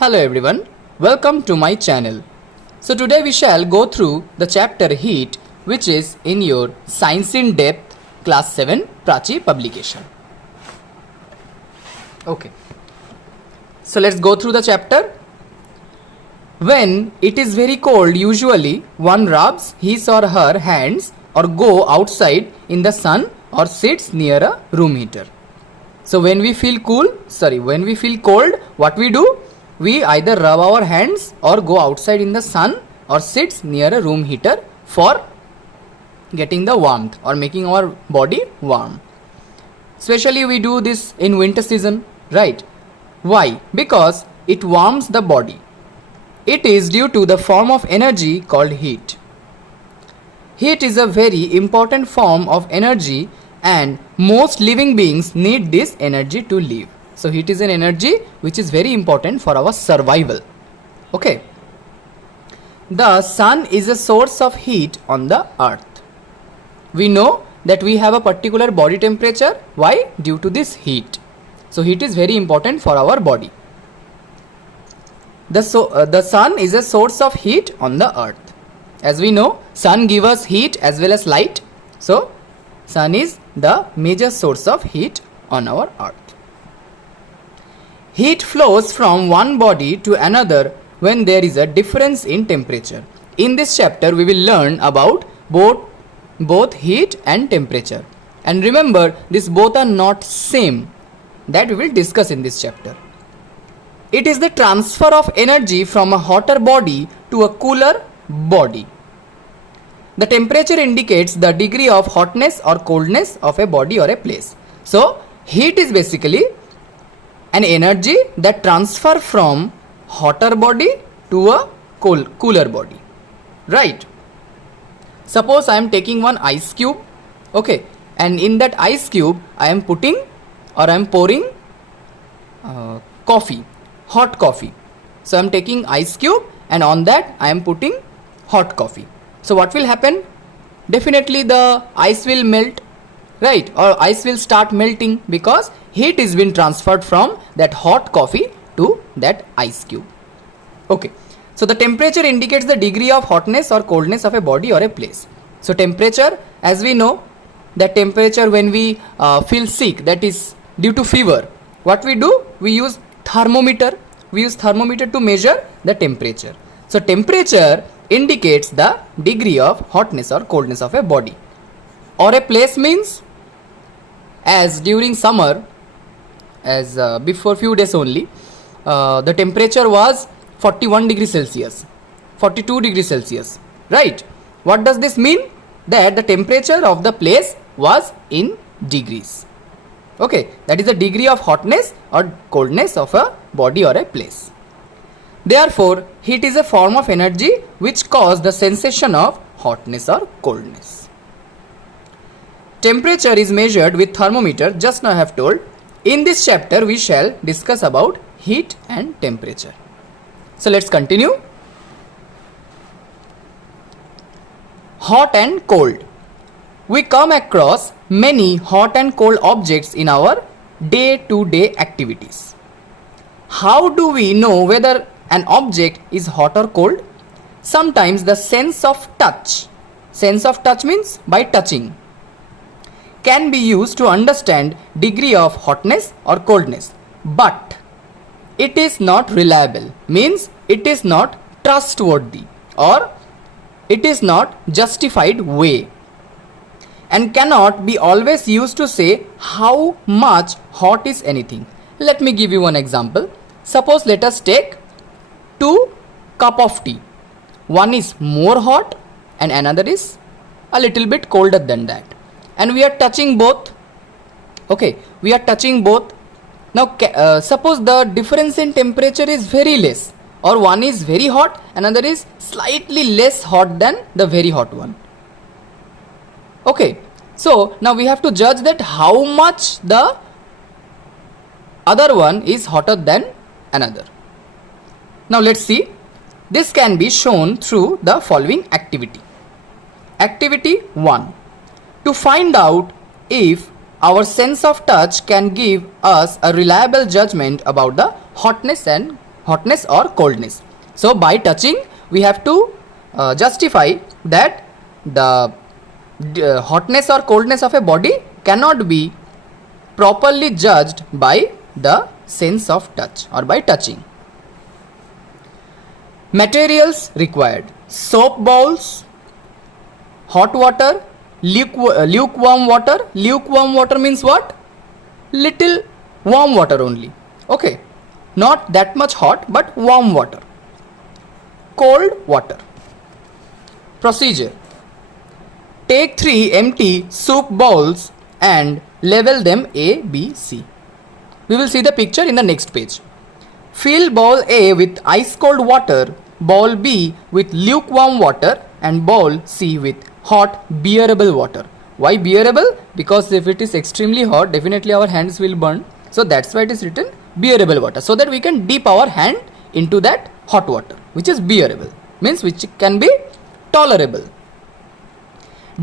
Hello everyone, welcome to my channel. So today we shall go through the chapter Heat, which is in your Science in Depth Class 7 Prachi Publication. Okay, so let's go through the chapter. When it is very cold, usually one rubs his or her hands or go outside in the sun or sits near a room heater. So when we feel cold, what we do? We either rub our hands or go outside in the sun or sits near a room heater for getting the warmth or making our body warm. Especially we do this in winter season, right? Why? Because it warms the body. It is due to the form of energy called heat. Heat is a very important form of energy and most living beings need this energy to live. So heat is an energy which is very important for our survival. Okay. The sun is a source of heat on the earth. We know that we have a particular body temperature. Why? Due to this heat. So heat is very important for our body. The sun is a source of heat on the earth. As we know, sun gives us heat as well as light. So sun is the major source of heat on our earth. Heat flows from one body to another when there is a difference in temperature. In this chapter, we will learn about both heat and temperature. And remember, these both are not same. That we will discuss in this chapter. It is the transfer of energy from a hotter body to a cooler body. The temperature indicates the degree of hotness or coldness of a body or a place. So, heat is basically an energy that transfer from hotter body to a cooler body, right? Suppose I am taking one ice cube, okay, and in that ice cube I am putting or I am pouring coffee, hot coffee. So I am taking ice cube and on that I am putting hot coffee. So what will happen? Definitely the ice will melt, right? Or ice will start melting because heat is been transferred from that hot coffee to that ice cube. Okay. So the temperature indicates the degree of hotness or coldness of a body or a place. So temperature, as we know, that temperature when we feel sick, that is due to fever. What we do? We use thermometer. We use thermometer to measure the temperature. So temperature indicates the degree of hotness or coldness of a body. Or a place means, as during summer, as before few days only, the temperature was 41 degrees Celsius, 42 degrees Celsius, right? What does this mean? That the temperature of the place was in degrees. Okay, that is the degree of hotness or coldness of a body or a place. Therefore, heat is a form of energy which causes the sensation of hotness or coldness. Temperature is measured with thermometer, just now I have told. In this chapter, we shall discuss about heat and temperature. So let's continue. Hot and cold. We come across many hot and cold objects in our day-to-day activities. How do we know whether an object is hot or cold? Sometimes the sense of touch means by touching, can be used to understand degree of hotness or coldness, but it is not reliable, means it is not trustworthy or it is not justified way, and cannot be always used to say how much hot is anything. Let me give you one example. Suppose let us take 2 cups of tea. One is more hot and another is a little bit colder than that. And we are touching both. Okay, we are touching both. Now suppose the difference in temperature is very less, or one is very hot, another is slightly less hot than the very hot one. Okay, so now we have to judge that how much the other one is hotter than another. Now let's see. This can be shown through the following activity. Activity 1. To find out if our sense of touch can give us a reliable judgment about the hotness and hotness or coldness. So by touching we have to justify that the hotness or coldness of a body cannot be properly judged by the sense of touch or by touching. Materials required: soap bowls, hot water, lukewarm water. Lukewarm water means what? Little warm water only. Okay, not that much hot but warm water. Cold water. Procedure: take 3 empty soup bowls and label them A, B, C. We will see the picture in the next page. Fill bowl A with ice cold water, bowl B with lukewarm water and bowl C with hot bearable water. Why bearable? Because if it is extremely hot, definitely our hands will burn. So that's why it is written bearable water, so that we can dip our hand into that hot water, which is bearable, means which can be tolerable.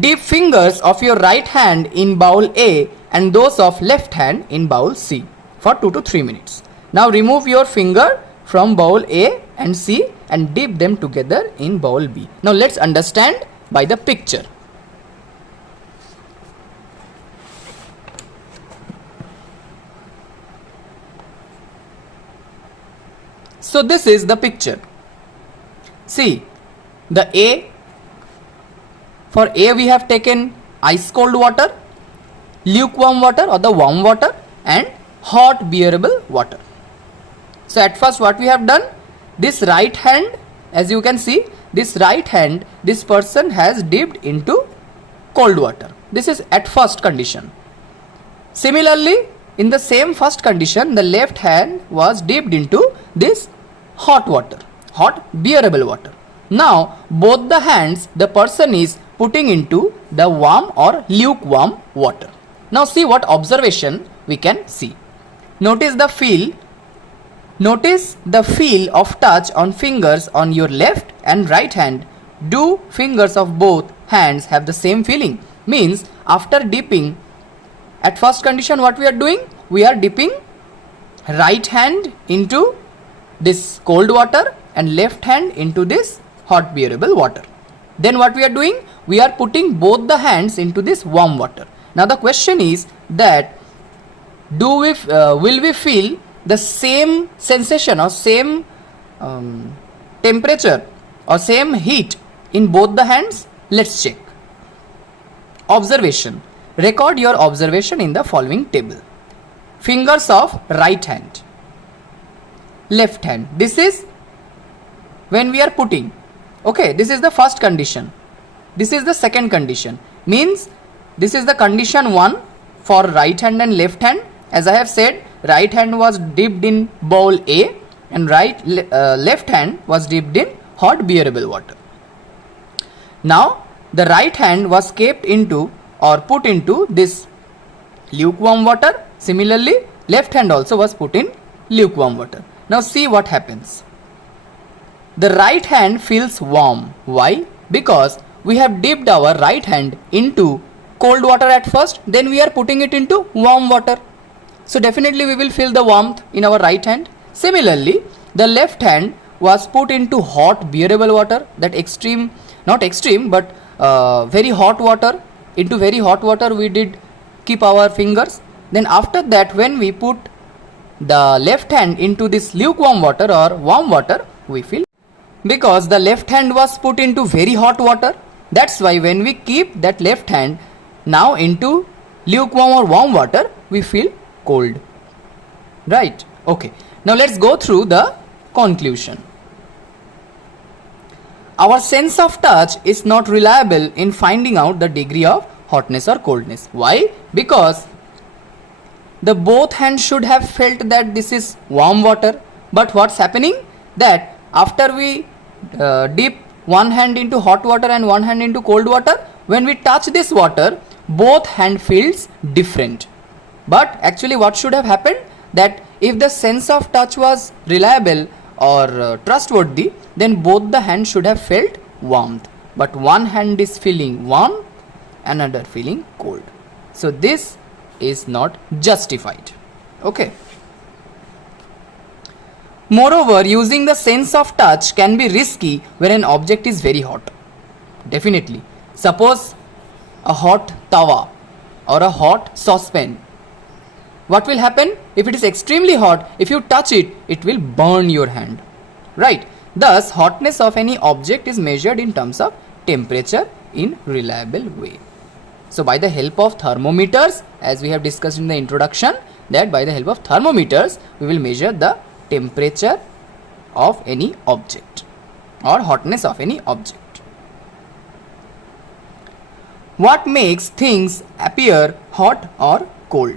Dip fingers of your right hand in bowl A and those of left hand in bowl C for 2 to 3 minutes. Now remove your finger from bowl A and C and dip them together in bowl B. Now let's understand by the picture. So this is the picture. See, the A, for A we have taken ice cold water, lukewarm water or the warm water and hot bearable water. So at first what we have done, this right hand, as you can see, this right hand, this person has dipped into cold water. This is at first condition. Similarly, in the same first condition, the left hand was dipped into this hot water, hot bearable water. Now both the hands the person is putting into the warm or lukewarm water. Now see what observation we can see. Notice the feel of touch on fingers on your left and right hand. Do fingers of both hands have the same feeling? Means after dipping, at first condition what we are doing? We are dipping right hand into this cold water and left hand into this hot bearable water. Then what we are doing? We are putting both the hands into this warm water. Now the question is that will we feel the same sensation or same temperature or same heat in both the hands? Let's check. Observation. Record your observation in the following table. Fingers of right hand, left hand. This is when we are putting. Okay, this is the first condition. This is the second condition. Means this is the condition 1 for right hand and left hand. As I have said, right hand was dipped in bowl A and left hand was dipped in hot bearable water. Now the right hand was kept into or put into this lukewarm water. Similarly, left hand also was put in lukewarm water. Now see what happens. The right hand feels warm. Why? Because we have dipped our right hand into cold water at first, then we are putting it into warm water. So definitely we will feel the warmth in our right hand. Similarly, the left hand was put into hot bearable water, that not extreme but very hot water. Into very hot water we did keep our fingers. Then after that, when we put the left hand into this lukewarm water or warm water, we feel, because the left hand was put into very hot water, that's why when we keep that left hand now into lukewarm or warm water, we feel cold. Right? Okay. Now let's go through the conclusion. Our sense of touch is not reliable in finding out the degree of hotness or coldness. Why? Because the both hands should have felt that this is warm water, but what's happening, that after we dip one hand into hot water and one hand into cold water, when we touch this water, both hand feels different. But actually what should have happened, that if the sense of touch was reliable or trustworthy, then both the hands should have felt warmth, but one hand is feeling warm, another feeling cold. So this is not justified. Okay. Moreover, using the sense of touch can be risky when an object is very hot. Definitely. Suppose a hot tawa or a hot saucepan. What will happen? If it is extremely hot, if you touch it, it will burn your hand. Right? Thus, hotness of any object is measured in terms of temperature in reliable way. So, by the help of thermometers, as we have discussed in the introduction, that by the help of thermometers, we will measure the temperature of any object or hotness of any object. What makes things appear hot or cold?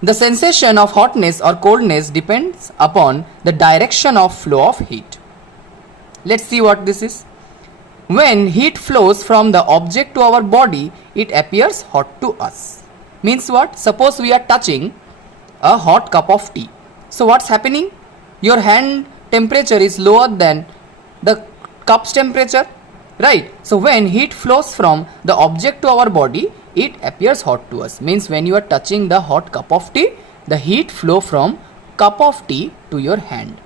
The sensation of hotness or coldness depends upon the direction of flow of heat. Let's see what this is. When heat flows from the object to our body, it appears hot to us. Means what? Suppose we are touching a hot cup of tea. So what's happening? Your hand temperature is lower than the cup's temperature, right? So when heat flows from the object to our body, it appears hot to us. Means when you are touching the hot cup of tea, the heat flow from cup of tea to your hand.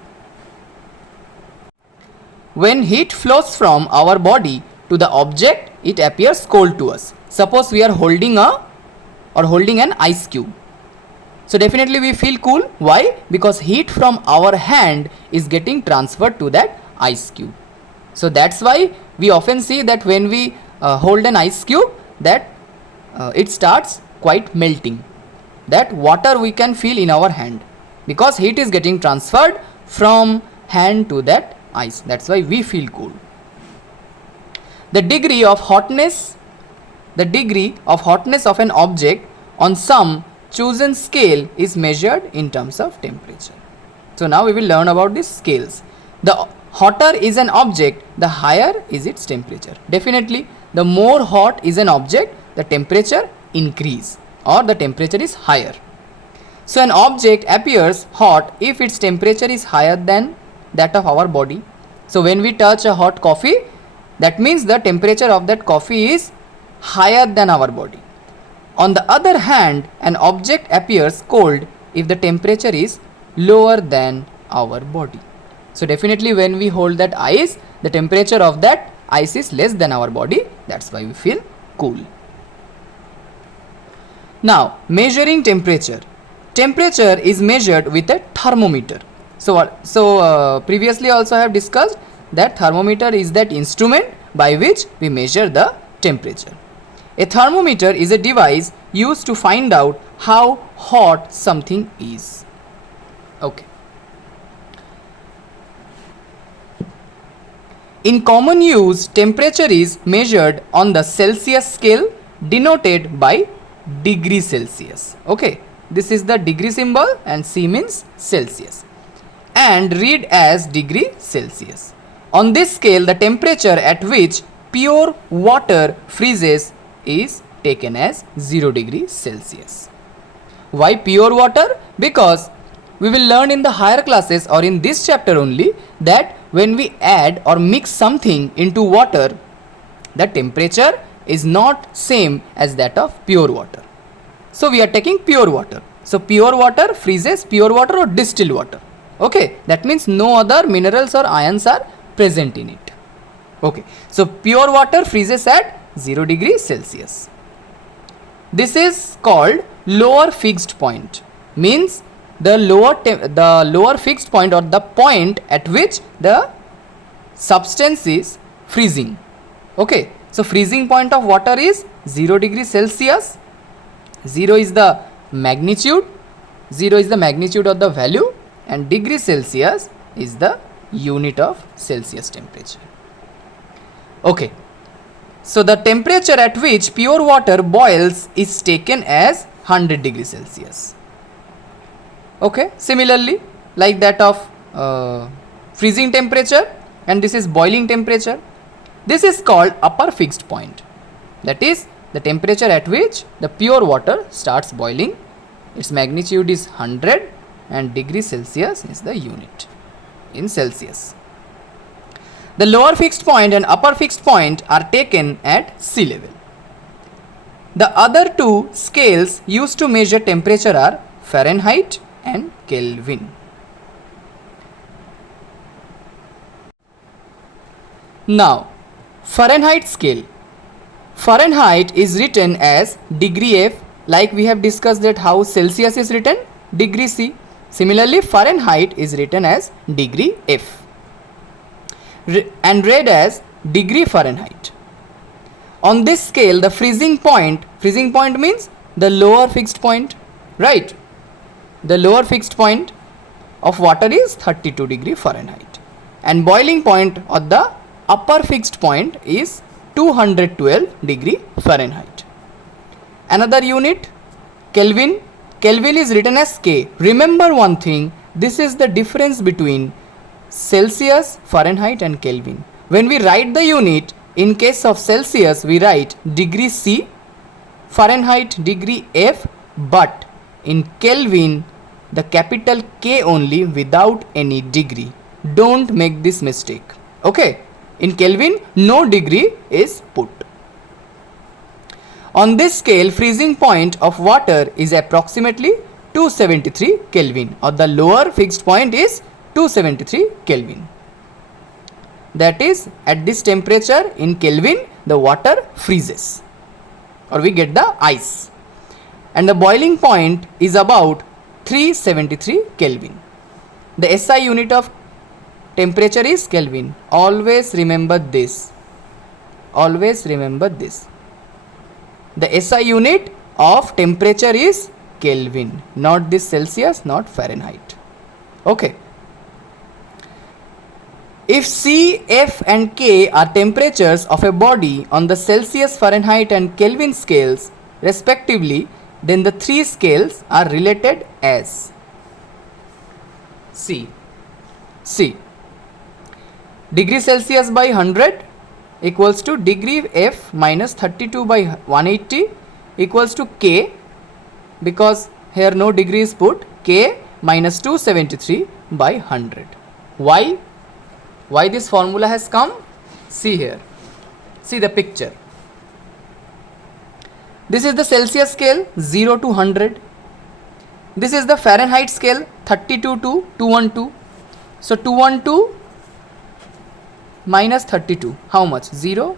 When heat flows from our body to the object, it appears cold to us. Suppose we are holding an ice cube. So definitely we feel cool. Why? Because heat from our hand is getting transferred to that ice cube. So that's why we often see that when we hold an ice cube, that it starts quite melting. That water we can feel in our hand because heat is getting transferred from hand to that ice. That's why we feel cool. The degree of hotness of an object on some chosen scale is measured in terms of temperature. So now we will learn about these scales. The hotter is an object, the higher is its temperature. Definitely, the more hot is an object, the temperature increase or the temperature is higher. So an object appears hot if its temperature is higher than that of our body. So when we touch a hot coffee, that means the temperature of that coffee is higher than our body. On the other hand, an object appears cold if the temperature is lower than our body. So definitely when we hold that ice, the temperature of that ice is less than our body. That's why we feel cool. Now, measuring temperature. Temperature is measured with a thermometer. So previously also I have discussed that thermometer is that instrument by which we measure the temperature. A thermometer is a device used to find out how hot something is. Okay. In common use, temperature is measured on the Celsius scale denoted by degree Celsius. Okay. This is the degree symbol and C means Celsius and read as degree Celsius. On this scale, the temperature at which pure water freezes is taken as 0 degree Celsius. Why pure water? Because we will learn in the higher classes or in this chapter only that when we add or mix something into water, the temperature is not same as that of pure water. So we are taking pure water. So pure water freezes pure water or distilled water. Okay, that means no other minerals or ions are present in it. Okay, so pure water freezes at 0 degree Celsius. This is called lower fixed point. Means the lower fixed point or the point at which the substance is freezing. Okay, so freezing point of water is 0 degree Celsius. 0 is the magnitude. 0 is the magnitude of the value and degree Celsius is the unit of Celsius temperature. Okay. So the temperature at which pure water boils is taken as 100 degrees Celsius. Okay. Similarly, like that of freezing temperature, and this is boiling temperature. This is called upper fixed point. That is the temperature at which the pure water starts boiling. Its magnitude is 100 and degree Celsius is the unit in Celsius. The lower fixed point and upper fixed point are taken at sea level. The other two scales used to measure temperature are Fahrenheit and Kelvin. Now, Fahrenheit scale. Fahrenheit is written as degree F, like we have discussed that how Celsius is written degree C. Similarly, Fahrenheit is written as degree F and read as degree Fahrenheit. On this scale, the freezing point means the lower fixed point, right? The lower fixed point of water is 32 degree Fahrenheit, and boiling point of the upper fixed point is 212 degree Fahrenheit. Another unit, Kelvin. Kelvin is written as K. Remember one thing, this is the difference between Celsius, Fahrenheit and Kelvin. When we write the unit, in case of Celsius we write degree C, Fahrenheit degree F, but in Kelvin the capital K only without any degree. Don't make this mistake. Okay, in Kelvin no degree is put. On this scale, freezing point of water is approximately 273 Kelvin, or the lower fixed point is 273 Kelvin. That is, at this temperature in Kelvin the water freezes, or we get the ice, and the boiling point is about 373 Kelvin. The SI unit of temperature is Kelvin. Always remember this. Always remember this. The SI unit of temperature is Kelvin, not this Celsius, not Fahrenheit. Okay. If C, F and K are temperatures of a body on the Celsius, Fahrenheit and Kelvin scales respectively, then the three scales are related as C. Degree Celsius by 100 equals to degree F minus 32 by 180 equals to K, because here no degree is put, K minus 273 by 100. Why this formula has come? See here. See the picture. This is the Celsius scale 0 to 100. This is the Fahrenheit scale 32 to 212. So 212 minus 32, how much? 0,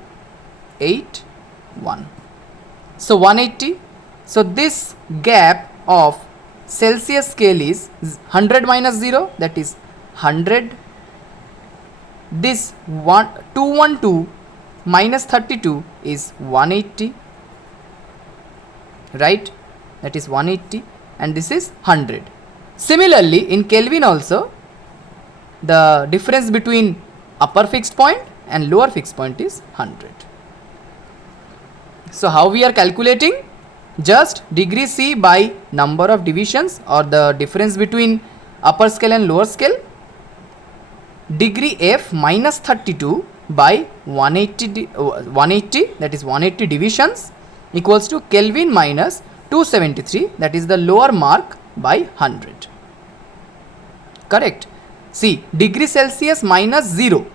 8, 1. So 180. So this gap of Celsius scale is 100 minus 0, that is 100. This 212 minus 32 is 180, right? That is 180, and this is 100. Similarly, in Kelvin also, the difference between upper fixed point and lower fixed point is 100. So how we are calculating? Just degree C by number of divisions, or the difference between upper scale and lower scale. Degree F minus 32 by 180, that is 180 divisions, equals to Kelvin minus 273, that is the lower mark, by 100. Correct. See, degree Celsius minus 0.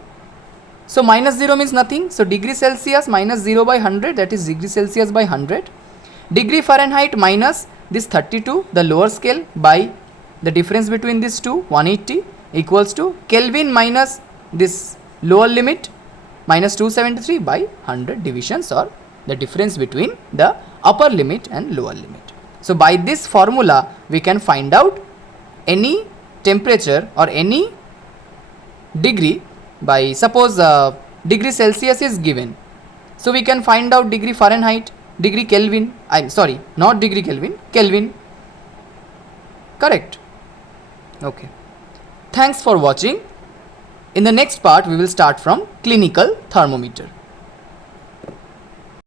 So minus 0 means nothing. So degree Celsius minus 0 by 100, that is degree Celsius by 100. Degree Fahrenheit minus this 32, the lower scale, by the difference between these two, 180, equals to Kelvin minus this lower limit minus 273 by 100 divisions, or the difference between the upper limit and lower limit. So by this formula we can find out any temperature or any degree. By suppose degree Celsius is given, so we can find out degree Fahrenheit, degree Kelvin, not degree Kelvin, Kelvin. Correct. Okay. Thanks for watching. In the next part we will start from clinical thermometer.